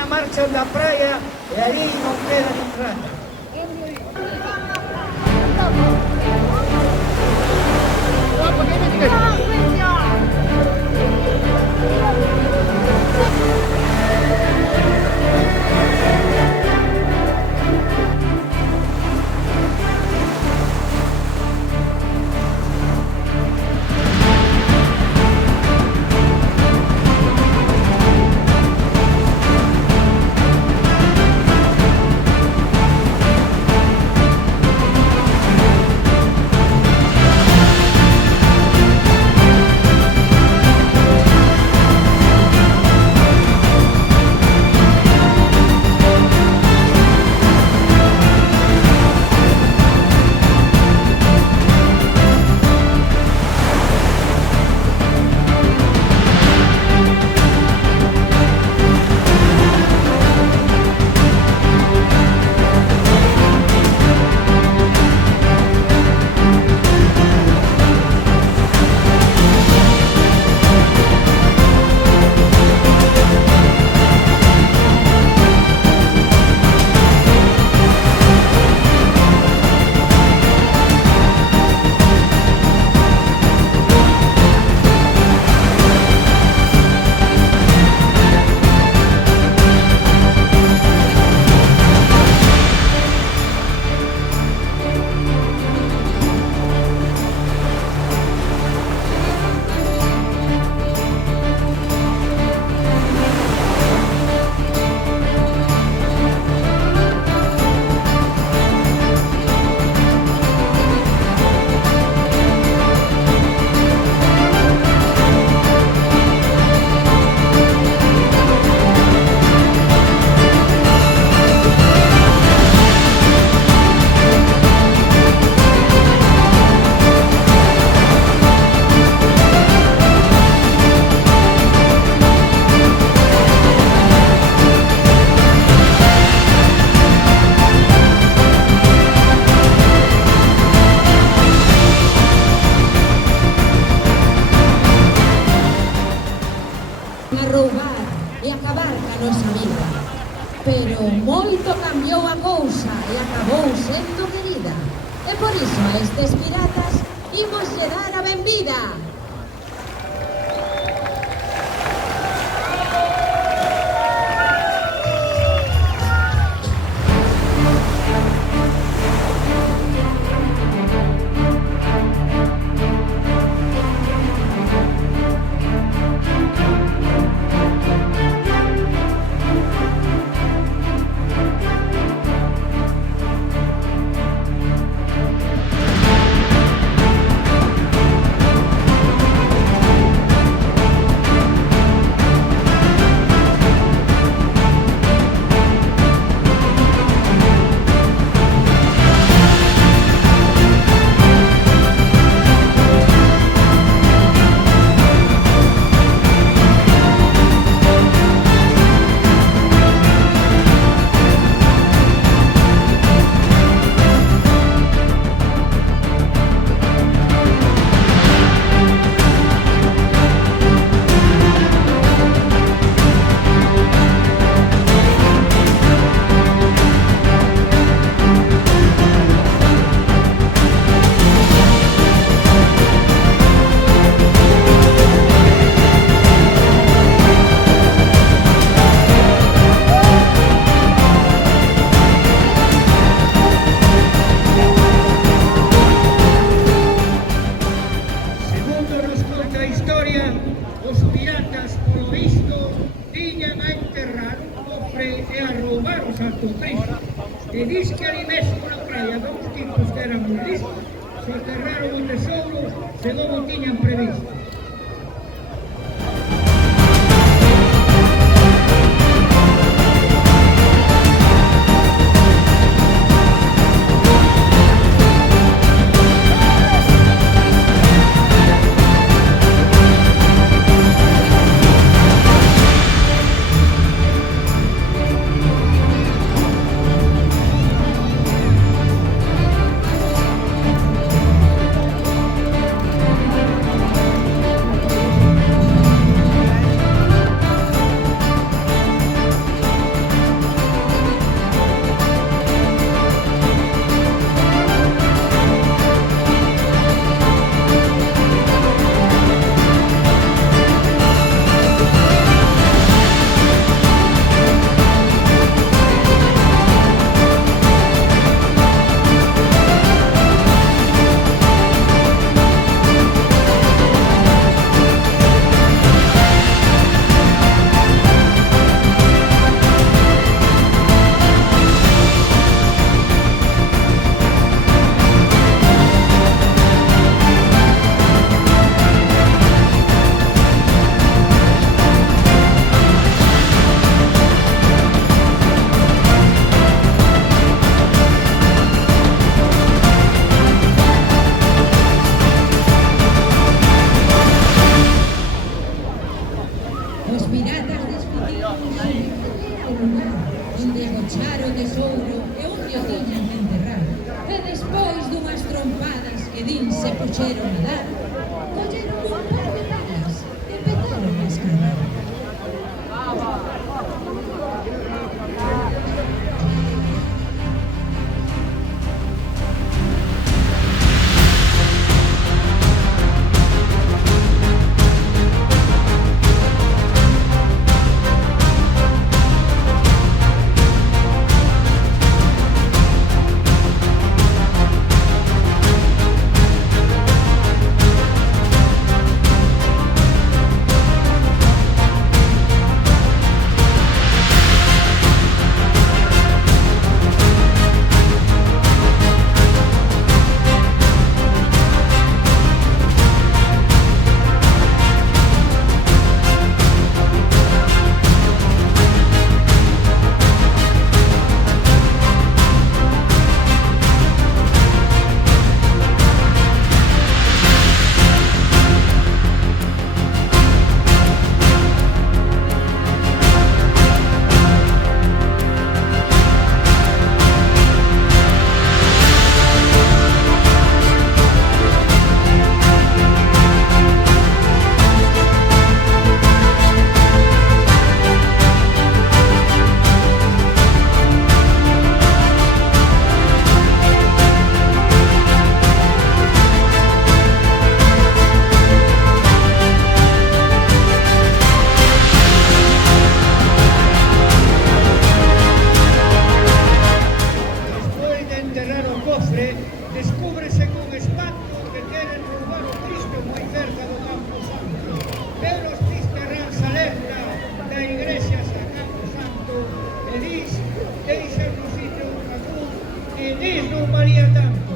mañá marchan da praia e aí non queda nin rata. A roubar e acabar ca nosa vida. Pero moito cambiou a cousa e acabou sendo querida. E por iso a estes piratas imoslle dar a benvida. E dis que ali mesmo na praia dous tipos que eran moi listos soterraron o tesouro segundo o tiñan previsto. aquel lugar onde agochar o tesouro e onde o tiñan que enterrar. E despois dunhas trompadas que din se puxeron a dar, colleron un par de palas e empezaron a escalar. descúbrese con espanto que queren roubar o Cristo moi cerca do Campo Santo. Pero os cisterráns alerta da Igrexa a Campo Santo e dis, deixa no sitio unha cruz e dis non valía tanto.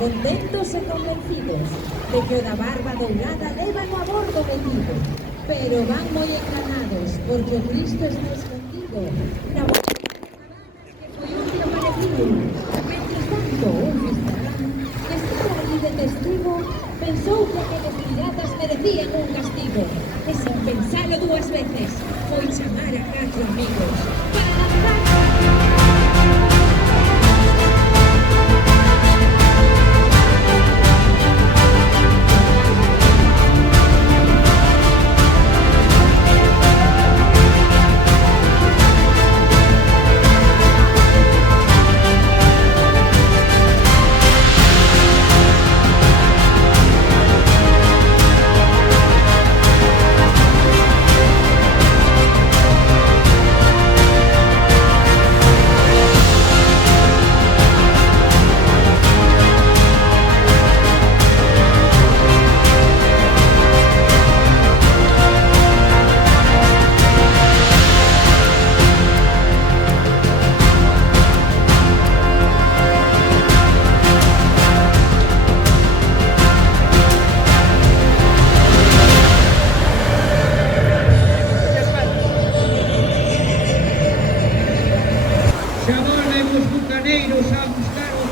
Contentos e convencidos de que o da barba dourada levan a bordo metido, pero van moi enganados porque o Cristo está escondido na boca de cabanas que foi onde aparecido. Mientras tanto, un cisterrán que estaba ali de testigo pensou que aqueles piratas merecían un castigo e sen pensalo dúas veces foi chamar a 4 amigos para lanzar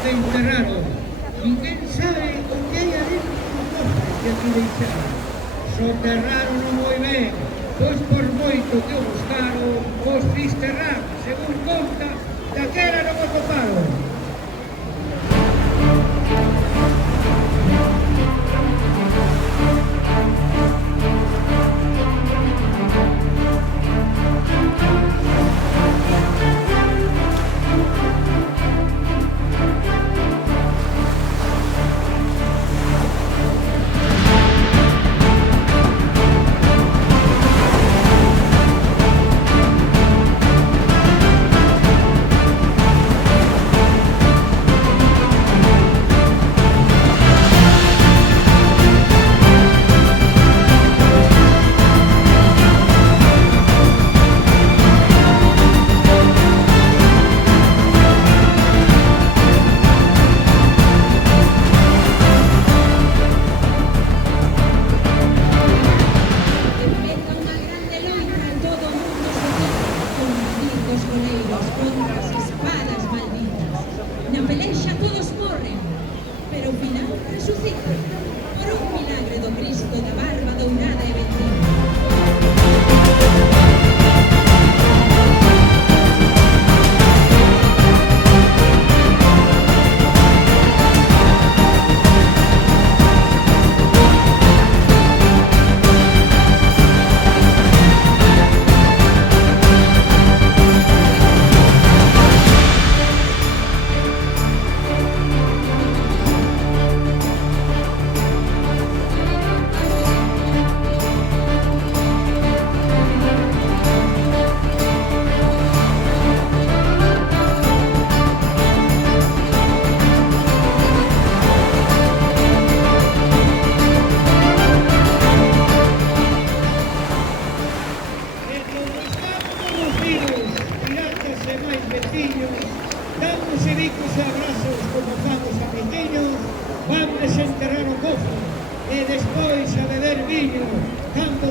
que enterraron. Ninguén sabe o que hai adentro do cofre que aquí deixaron. Soterraron moi ben, pois por moito que o buscaron, os Fisterrán, según conta, daquela non o toparon. Dándose bicos e abrazos como fan os amiguiños, van desenterrar o cofre e despois a beber viño cando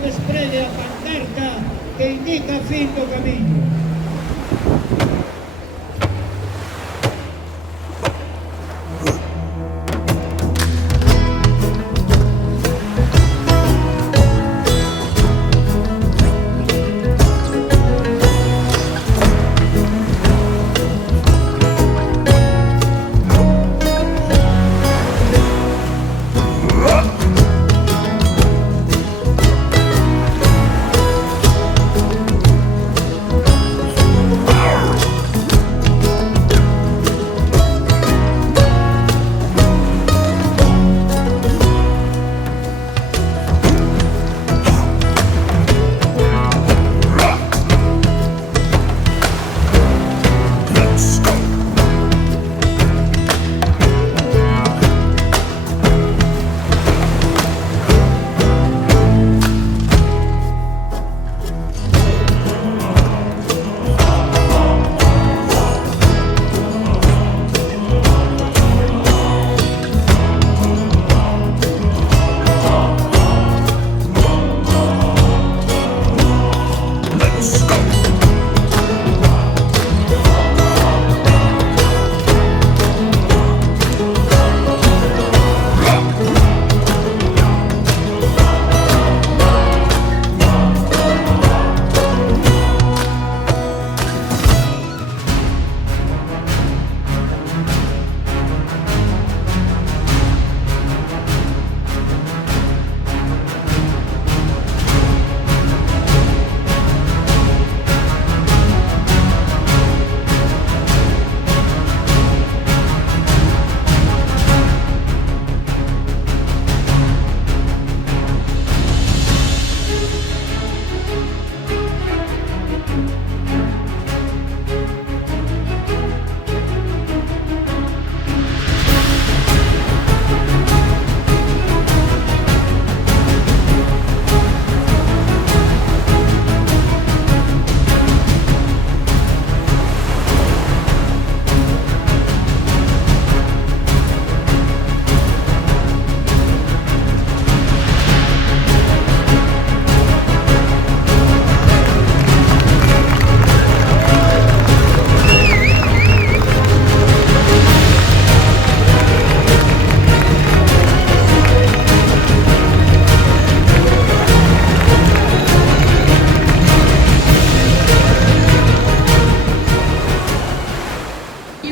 despregue a pancarta que indica a fin do camiño.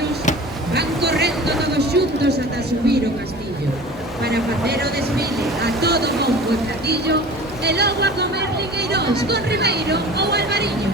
van correndo todos xuntos ata subir o castillo para facer o desfile a todo bombo e platillo e logo a comer ligueiróns con Ribeiro ou Alvariño.